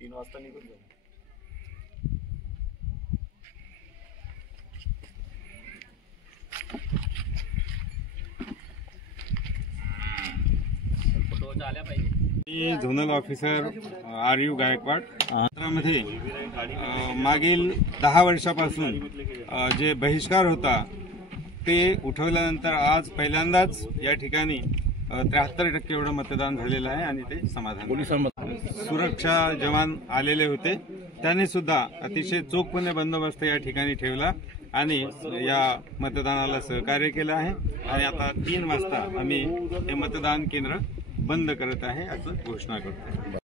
तीन वाजता निघून जाऊ. झोनल ऑफिसर RU गायकवाड मध्ये मागील 10 वर्षापासून जे बहिष्कार होता ते उठवल्यानंतर आज पहिल्यांदाच या ठिकाणी 73% एवढं मतदान झालेलं आहे आणि ते समाधान. सुरक्षा जवान आलेले होते, त्यांनी सुद्धा अतिशय चोखपणे बंदोबस्त या ठिकाणी ठेवला आणि या मतदानाला सहकार्य केलं आहे. आणि आता 3 वाजता आम्ही हे मतदान केंद्र बंद करत आहे असं घोषणा करतो.